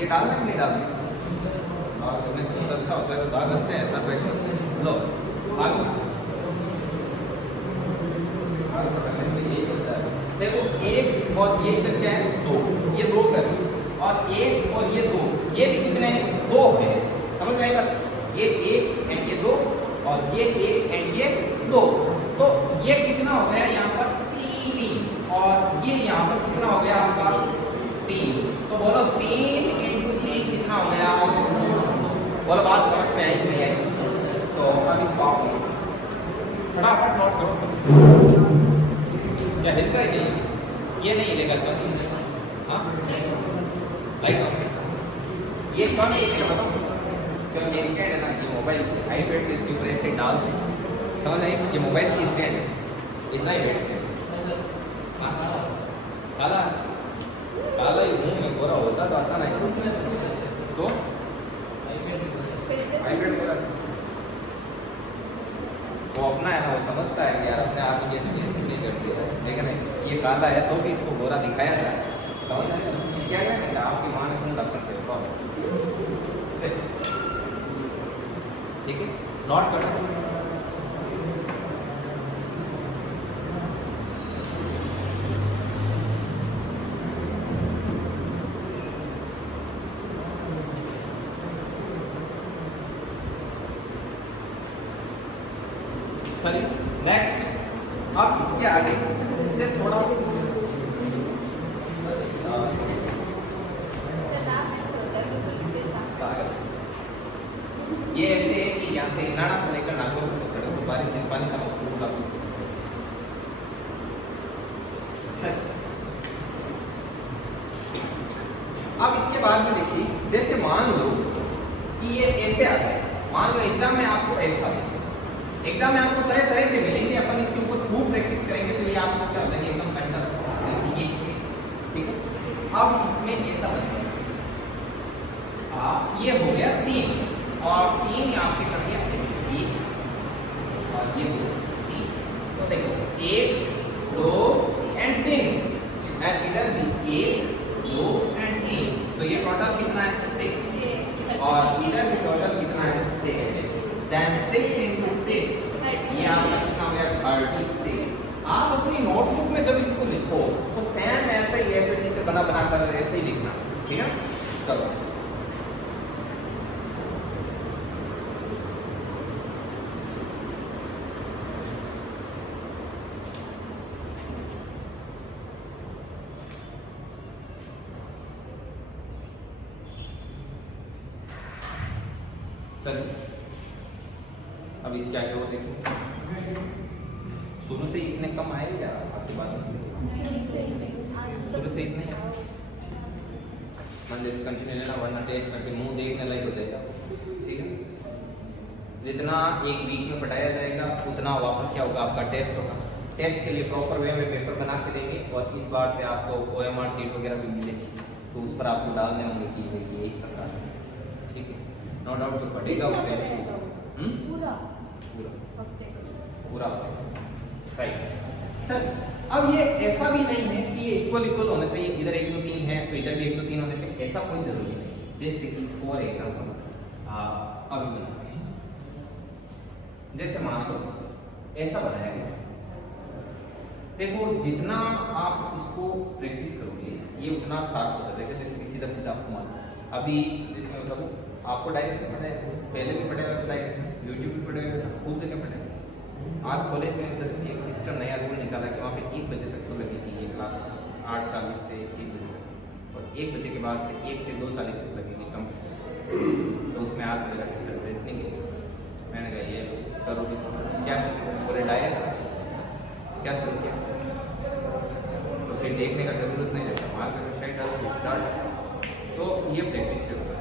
ये डालना है नहीं डालना? और करने से बहुत अच्छा होता है, तो दाग अच्छे हैं सब। लो आगे देखो, एक और ये इधर क्या है, दो, ये दो कर, और एक और ये दो, ये भी कितने हैं, दो है। समझ में आएगा? ये एक एंड ये दो, और ये एक एंड ये दो, तो ये कितना हो गया यहाँ पर, तीन, और ये यहाँ पर कितना हो गया आपका, तीन। तो बोलो 3 इंटू 3 कितना हो गया? बोलो बात समझ में आई कि नहीं आई? तो अब इसको आप फटाफट नोट करो सब। क्या हिलता है नहीं? ये नहीं हिलेगा क्या? हाँ लाइट ऑफ। ये कौन हिलेगा बताओ? जो ये स्टैंड है ना, ये मोबाइल आईपैड के इसके ऊपर ऐसे डाल दें, समझ आई? ये मोबाइल की स्टैंड है, इतना ही वेट से। काला काला ही हूँ मैं, गोरा होता तो आता नहीं। तो आईपैड गोरा वो अपना है ना, वो समझता है कि यार अपने आप ही जैसे नहीं करती है, लेकिन ये काला है तो भी इसको गोरा दिखाया जाए। समझ आएगा? क्या है ना, आपकी माँ ने कौन डॉक्टर थे, ठीक है? नोट करना। चलिए नेक्स्ट, अब इसके आगे से थोड़ा ये ऐसे है कि यहाँ से हिलाना से लेकर नागौर को सड़क को बारिश दिन पानी का पूरा। अब इसके बाद में देखिए, जैसे मान लो कि ये ऐसे आ जाए, मान लो एग्जाम में आपको ऐसा, एग्जाम में आपको तरह तरह के मिलेंगे, अपन इसके ऊपर खूब प्रैक्टिस करेंगे तो ये आपको क्या हो जाएंगे, एकदम कंठस्थ जैसे ये, ठीक है? अब इसमें ऐसा बनेगा, ये हो गया 3, और 3 यहाँ पे कर दिया 1, और ये 2, 3। तो देखो 1 2 एंड 3, एंड इधर भी 1 2 एंड 3, तो ये टोटल कितना है, 6, और इधर भी टोटल कितना है, 6। Then 6 into 6, ये आपका कितना हो गया, 36। आप अपनी नोटबुक में जब इसको लिखो तो सेम ऐसे ही, ऐसे चित्र बना बना कर ऐसे ही लिखना, ठीक है? करो। चलिए अब इसके आगे और देखो, शुरू से इतने कम आए या आपके बाद में शुरू से इतने मान जैसे कंटिन्यू लेना, वरना टेस्ट करके मुंह देखने लायक हो जाएगा, ठीक है? जितना एक वीक में पढ़ाया जाएगा उतना वापस क्या होगा, आपका टेस्ट होगा। टेस्ट के लिए प्रॉपर वे में पेपर बना के देंगे, और इस बार से आपको OMR शीट वगैरह भी मिलेगी, तो उस पर आपको डालने होंगे कि ये इस प्रकार से, ठीक है? नो डाउट जो पढ़ेगा उसमें पूरा पूरा राइट। सर अब ये ऐसा भी नहीं है कि ये इक्वल इक्वल होना चाहिए, इधर 1 2 3 है तो इधर भी 1 2 3 होना चाहिए, ऐसा कोई जरूरी नहीं। जैसे कि फॉर एग्जाम्पल अभी बनाते हैं, जैसे मान लो ऐसा बनाया गया, देखो जितना आप इसको प्रैक्टिस करोगे ये उतना शार्प होता जाएगा। जैसे कि सीधा सीधा आपको मान अभी जिसमें मतलब आपको डायरेक्शन पढ़ाया, पहले भी पढ़ाया डायरेक्शन, यूट्यूब भी पढ़ाया, खूब जगह पढ़ाया। आज कॉलेज में मतलब एक सिस्टम नया रूल निकाला कि वहाँ पे 1 बजे तक तो लगेगी ये क्लास, 8:40 से 1 बजे तक, और 1 बजे के बाद से 1 से 2:40 तक लगेगी कम। तो उसमें आज मेरा सर रीजनिंग स्टूडेंट, मैंने कहा ये करो क्या बोले डायरेक्शन, क्या शुरू किया, तो फिर देखने का जरूरत नहीं रहता, 5 मिनट स्टार्ट। तो ये प्रैक्टिस से होगा,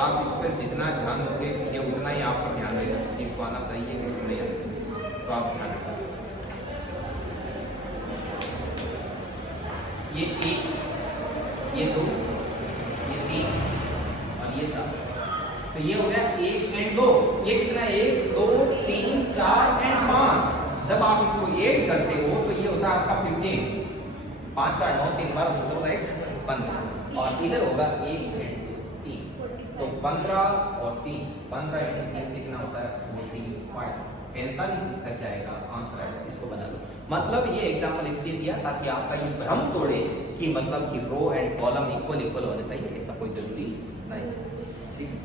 आप इस पर जितना ध्यान दोगे ये उतना ही आपका ध्यान रहेगा कि इसको आना चाहिए कि इसको नहीं आना चाहिए, तो आप ध्यान रखें। ये 1, ये 2, ये 3 और ये 4, तो ये हो गया 1 एंड 2, ये कितना, 1 2 3 4 एंड 5। जब आप इसको ऐड करते हो तो ये होता है आपका 15, 5 4 9 3 12 14 1 15। और इधर होगा 1 इंटू 3, तो 15 और 3, 15 इंटू 3 कितना होता है 45, 45 इसका क्या आएगा आंसर आएगा। इसको बना लो। मतलब ये एग्जांपल इसलिए दिया ताकि आपका ये भ्रम तोड़े कि मतलब कि row and column equal equal होने चाहिए, ऐसा कोई जरूरी नहीं। ठीक है,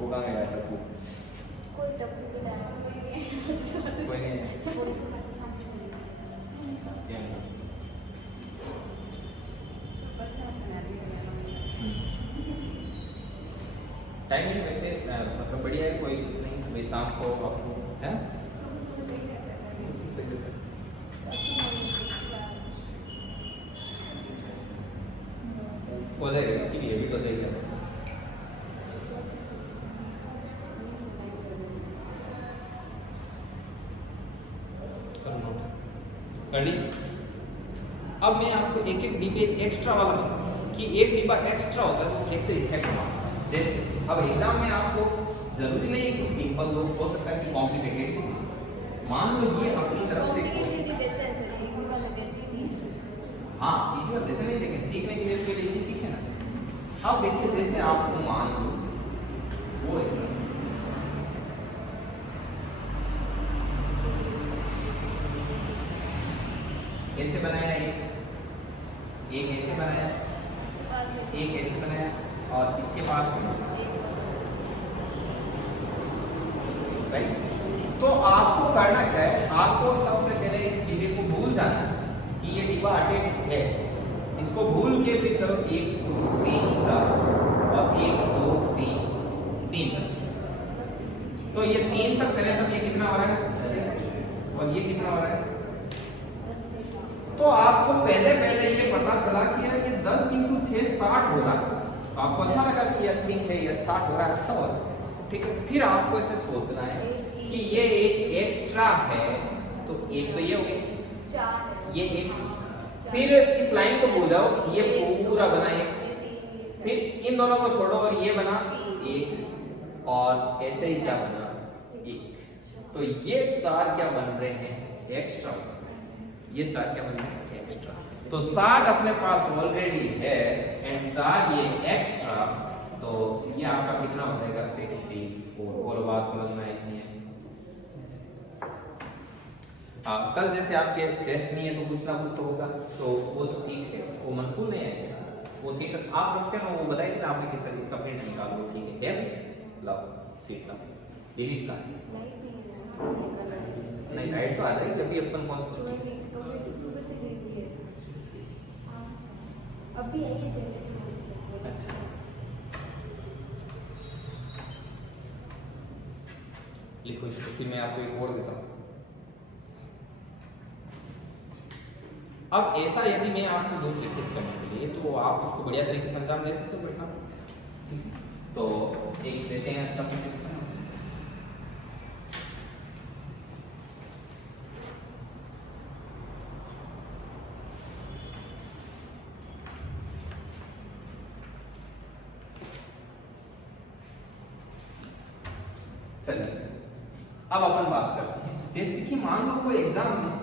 होगा मेरा टप्पू, कोई टप्पू कोई नहीं है। टाइमिंग वैसे मतलब बढ़िया है, कोई नहीं, भाई शाम को आपको है हो जाएगा, इसकी भी भी हो जाएगा। रेडी? अब मैं आपको एक एक डिब्बे एक्स्ट्रा वाला बताऊं कि एक डिब्बा एक्स्ट्रा होता है तो कैसे इफेक्ट होगा। जैसे अब एग्जाम में आपको जरूरी नहीं है कि सिंपल हो सकता है कि कॉम्प्लिकेटेड। मान लो ये अपनी तरफ से हाँ इजी बात देते नहीं, लेकिन सीखने के लिए पहले इजी सीखे ना। अब देखिए जैसे आपको मान लो वो ऐसा कैसे बनाया, एक ऐसे बनाया, एक ऐसे बनाया और इसके पास राइट। तो आपको करना क्या है, आपको सबसे पहले इस डिब्बे को भूल जाना है कि ये डिब्बा अटैच है। इसको भूल के भी करो 1 2 3 4 और 1 2 3 3 तक। तो ये 3 तक करें तब ये कितना हो रहा है और ये कितना हो रहा है। तो आपको पहले ये पता चला कि यार ये 10 इंटू 6 60 हो रहा है। तो आपको अच्छा लगा कि यार ठीक है ये 60 हो रहा है, अच्छा हो रहा है, ठीक है। फिर आपको ऐसे सोचना है कि ये एक एक्स्ट्रा है, तो एक तो ये हो गया, ये एक, फिर इस लाइन को भूल जाओ, ये पूरा बना एक, फिर इन दोनों को छोड़ो और ये बना एक, और ऐसे ही क्या बना एक। तो ये 4 क्या बन रहे हैं एक्स्ट्रा, ये 4 क्या बन रहे हैं एक्स्ट्रा। तो 60 अपने पास ऑलरेडी है एंड 4 ये एक्स्ट्रा, तो ये आपका कितना हो जाएगा 64। और बात समझना है नहीं है। कल जैसे आपके टेस्ट नहीं है तो कुछ ना कुछ तो होगा, तो वो जो सीट है वो मनफूल नहीं आएगा, वो सीट आप रखते हो वो बताइए कि आपने किस इसका प्रिंट निकाल लो, ठीक है लाओ सीट का डिलीट का नहीं लाइट तो आ जाएगी जब भी अपन कौन सा सुबह से गई थी अभी आई है। अच्छा लिखो इसको, फिर मैं आपको एक और देता हूँ। अब ऐसा यदि मैं आपको दो प्रैक्टिस करने के लिए तो आप उसको बढ़िया तरीके से अंजाम दे सकते हो बेटा। तो एक देते हैं अच्छा सा क्वेश्चन, चलिए अब अपन बात करते हैं। जैसे कि मान लो कोई एग्जाम में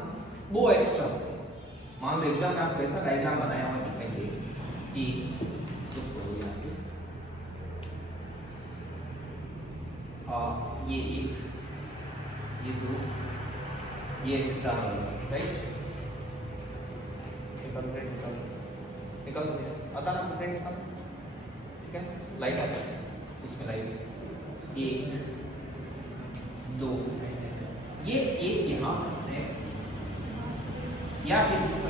वो एक्स्ट्रा, मान लो एग्जाम में आपको ऐसा डायग्राम बनाया हुआ दिखाई दे कि ये 1 ये 2 ये ऐसे 4 राइट। निकल आता ना प्रिंट निकाल, ठीक है लाइट आता है इसमें लाइट 1 2 ये एक यहाँ नेक्स्ट या फिर इसको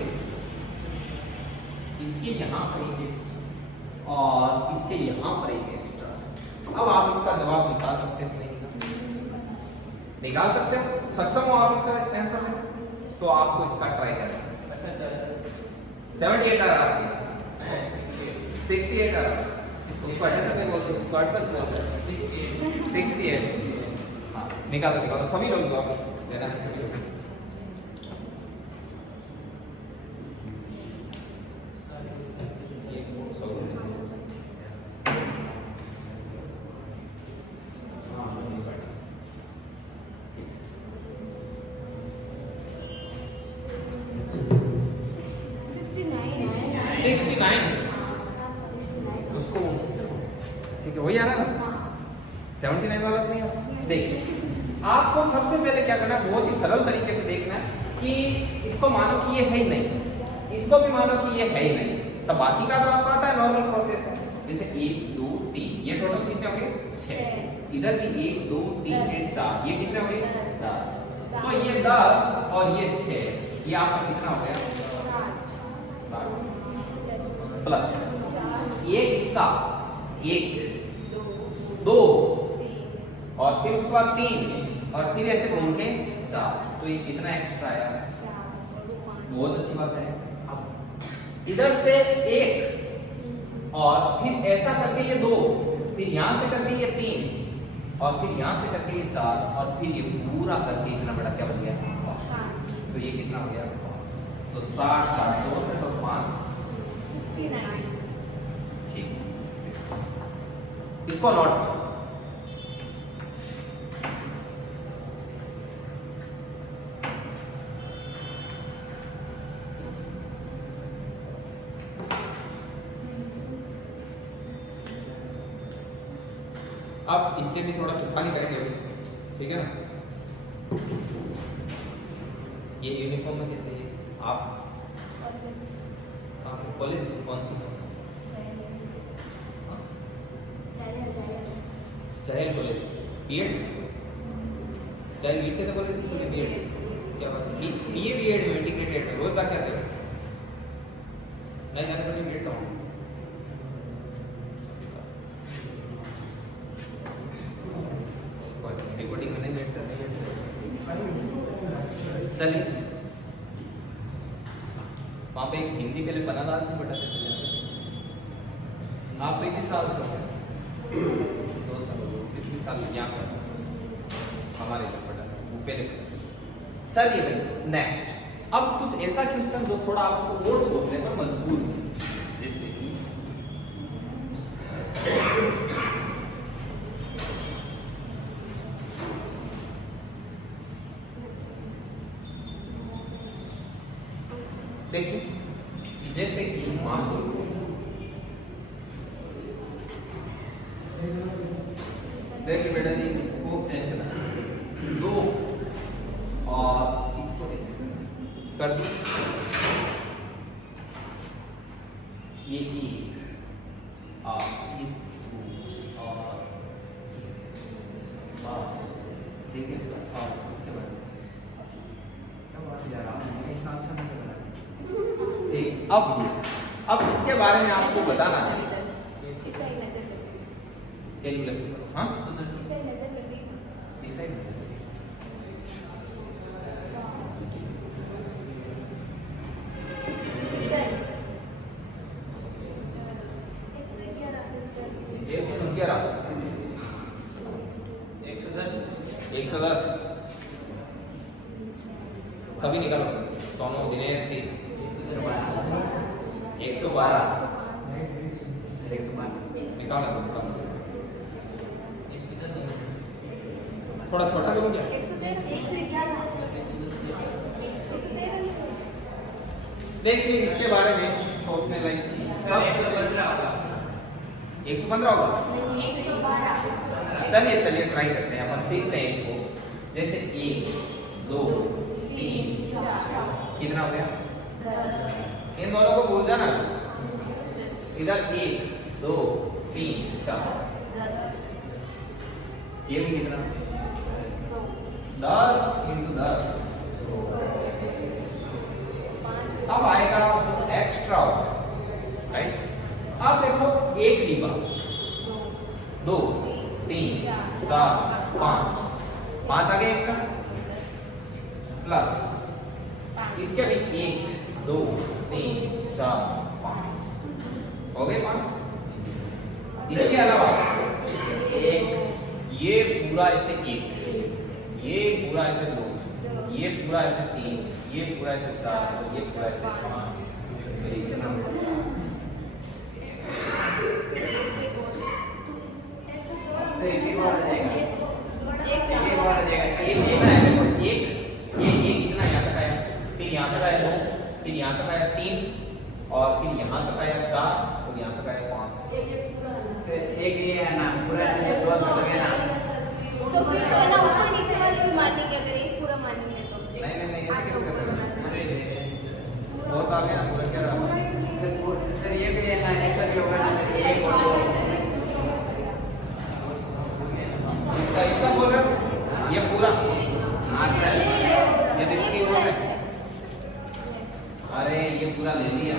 इसके यहाँ पर एक एक्स्ट्रा और इसके यहाँ पर एक एक्स्ट्रा। अब आप इसका जवाब निकाल सकते हैं नहीं निकाल सकते हैं, सक्षम हो आप इसका आंसर में, तो आपको इसका ट्राई करना। 78 आ रहा है, 68 आ रहा है, उसको 78 नहीं बोल सकते, उसको 68 बोल सकते, 68। हाँ निकालो सभी लोग जो आप लेना है सभी लोग। 69 69 उसको ठीक है वही आ रहा है ना 79 वाला नहीं है। देखिए आपको सबसे पहले क्या करना है, बहुत ही सरल तरीके से देखना है कि इसको मानो कि ये है ही नहीं, इसको भी मानो कि ये है ही नहीं, तो बाकी का तो आपको आता है नॉर्मल प्रोसेस है। जैसे 1 2 3 ये टोटल कितने हो गए 6, इधर भी 1 2 3 4 ये कितने हो गए 10, तो ये 10 और ये 6 ये आपका कितना हो गया 60 प्लस ये इसका 1 2 और फिर उसके बाद 3 और फिर ऐसे घूम के 4, तो ये कितना एक्स्ट्रा आया, बहुत अच्छी बात है। अब इधर से 1 और फिर ऐसा करके ये 2, फिर यहां से करके ये 3 और फिर यहां से करके ये 4 और फिर ये पूरा करके इतना बड़ा क्या बन गया, तो ये कितना हो गया, तो 60 60 64 और 5 ठीक, इसको नोट करो। अब इससे भी थोड़ा तूफानी करेंगे अभी, ठीक है ना। ये यूनिफॉर्म में कैसे, ये आप कॉलेज कौन सी child college BEd, child BEd के कॉलेज से चले बीएड, क्या बात है, बीए बीएड में इंटीग्रेटेड रोज जाके आते हो, नहीं जाते तो बीएड का रिकॉर्डिंग में नहीं बैठता, चलिए वहाँ पे एक हिंदी के लिए बना लाल से बताते चले, आप इसी साल से 2 साल 20 साल यहाँ पे हमारे से पढ़ा वो पहले। चलिए भाई नेक्स्ट, अब कुछ ऐसा क्वेश्चन जो थोड़ा आपको और सोचने पर मजबूर है, जैसे कि देखिए जैसे कि मान लो देखिए बेटा जी इसको ऐसे दो और इसको ऐसे कर दो, ये 1 और ये 2 और 5, ठीक है, और उसके बाद क्या बात जा रहा है इतना अच्छा नहीं बना ठीक। अब इसके बारे में आपको बताना है, कैलकुलेशन करो, हाँ इसे एक सौ दस सभी निकालो, दोनों दिनेश थी 112 निकालो, थोड़ा छोटा करूँ क्या, देखिए इसके बारे में सोचने लायक चीज सबसे 115 होगा, चलिए ट्राई करते हैं, अपन सीखते हैं इसको। जैसे 1 2 3 4 कितना हो गया, इन दोनों को भूल जाना, इधर 1 2 3 4, ये भी कितना 10 into 10, अब आएगा जो एक्स्ट्रा राइट। अब देखो एक डिब्बा 2 3 4 5 5 आ गए एक्स्ट्रा, प्लस इसके भी 1 2 3 4 5 हो गए 5। इसके अलावा एक ये पूरा ऐसे 1, ये पूरा ऐसे 2, ये पूरा ऐसे 3, ये पूरा ऐसे 4, ये पूरा ऐसे 5, ये कितना यहाँ तक आया, फिर यहाँ तक आया 2, फिर यहाँ तक आया 3 और फिर यहाँ तक आया 4 और यहाँ तक आया 5। से एक ये है ना पूरा ऐसे दो चल गया ना। तो फिर तो है ना ऊपर नीचे वाली भी मानेंगे, अगर एक पूरा मानेंगे तो। नहीं नहीं नहीं, ऐसे कैसे करते हैं? और तो आ गया ना पूरा, क्या रहा? सर ये भी है ना ऐसा भी होगा ना सर, एक और दो। इसका बोल रहे हो? ये पूरा हाँ सर। ये तो इसकी बोल रहे हो? अरे ये पूरा ले लिया,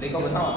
देखो बताओ।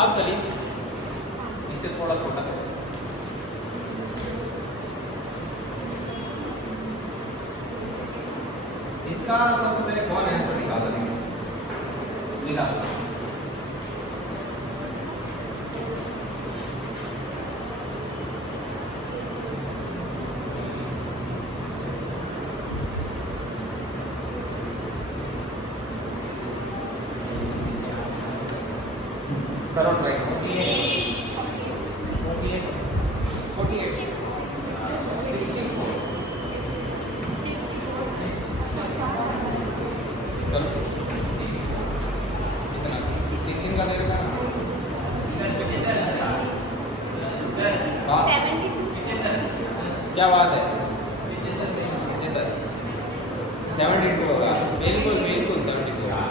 आप चलिए इसे थोड़ा छोटा करें। इसका सबसे पहले कौन आंसर निकाल देंगे? निकाल। करो ट्राई। 48 64 चलो इतना 3 का दे रखा ना। हाँ, 72 क्या बात है? 72 होगा, बिल्कुल बिल्कुल 72 होगा।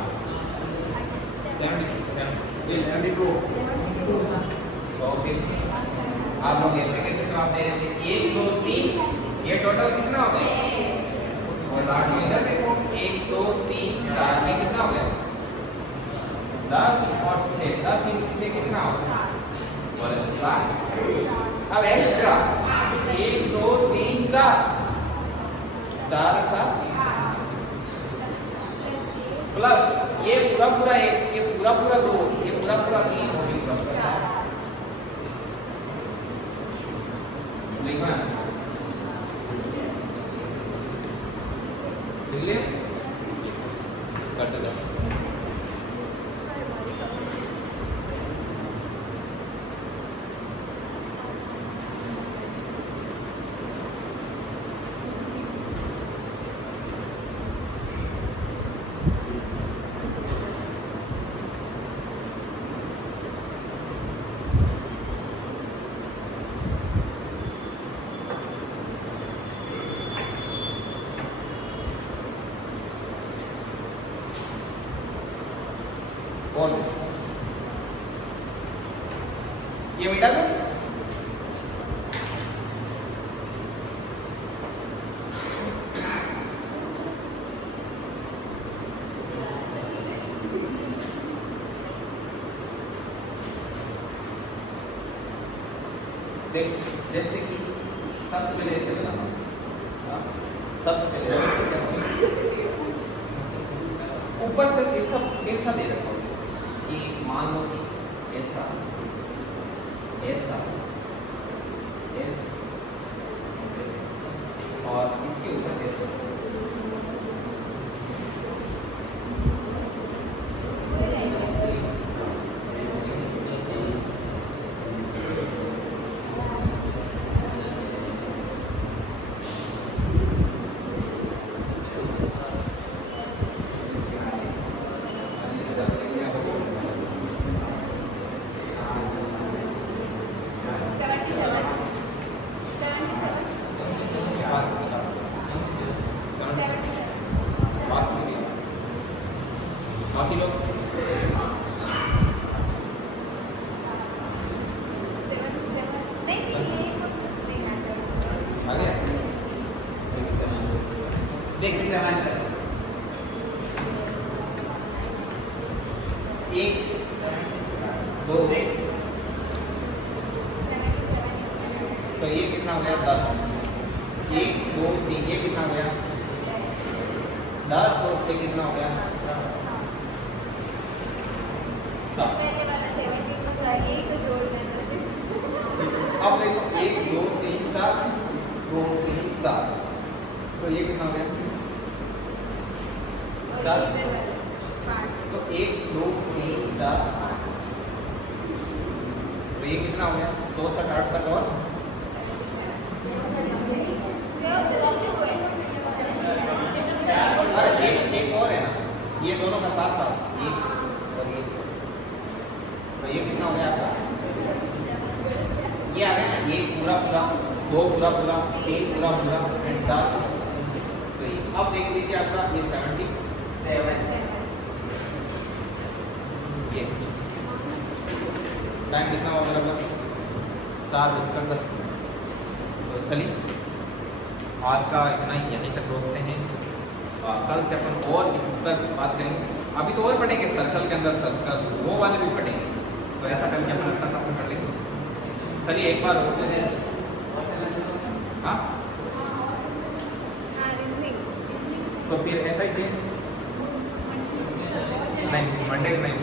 72 ओके। आप लोग ऐसे कैसे जवाब दे रहे थे? 1 2 3, ये टोटल कितना हो गया? और लास्ट में इधर देखो 1 2 3 4 में कितना हो गया? 10 और 6, 10 into 6 कितना हो गया? बोले 7। अब एक्स्ट्रा 1 2 3 4 4 और 7 प्लस ये पूरा पूरा 1, ये पूरा पूरा 2, ये पूरा पूरा 3 और ये पूरा पूरा 4 लिखना लिख लिया करते जाओ। कौन है? ये मिटा दो। देख जैसे कि सबसे पहले ऐसे बनाना। हाँ? सबसे पहले ऊपर से तिरछा दे रखा हूँ कि मान लो कि ऐसा ऐसा ऐसा और इसके ऊपर ऐसा। एक, दो, तो ये कितना हो गया 10, 1 2 3, ये कितना हो गया 10 और 6 कितना हो गया 7। पहले वाला 17 को चाहिए तो जोड़ देना अब देखो 1 2 3 4, 2 3 4, तो ये कितना हो गया 4, 5 तो 1 2 3 4, तो ये कितना हो गया 64 68 और अरे एक और है ना, ये दोनों का साथ साथ ये और ये, तो ये कितना हो गया आपका, ये आ गया ना, ये पूरा पूरा, 2 पूरा पूरा, 3 पूरा पूरा एंड 4, तो ये अब देख लीजिए आपका ये 77, यस टाइम कितना होगा लगभग 4:10। तो चलिए आज का इतना ही, यहीं तक रोकते हैं इसको। कल से अपन और इस पर बात करेंगे। अभी तो और पढ़ेंगे सर्कल के अंदर सर्कल, वो वाले भी पढ़ेंगे, तो ऐसा करके अपन अच्छा खासा कर लेंगे। चलिए एक बार रोकते हैं। हाँ तो फिर ऐसा ही से नहीं, मंडे नहीं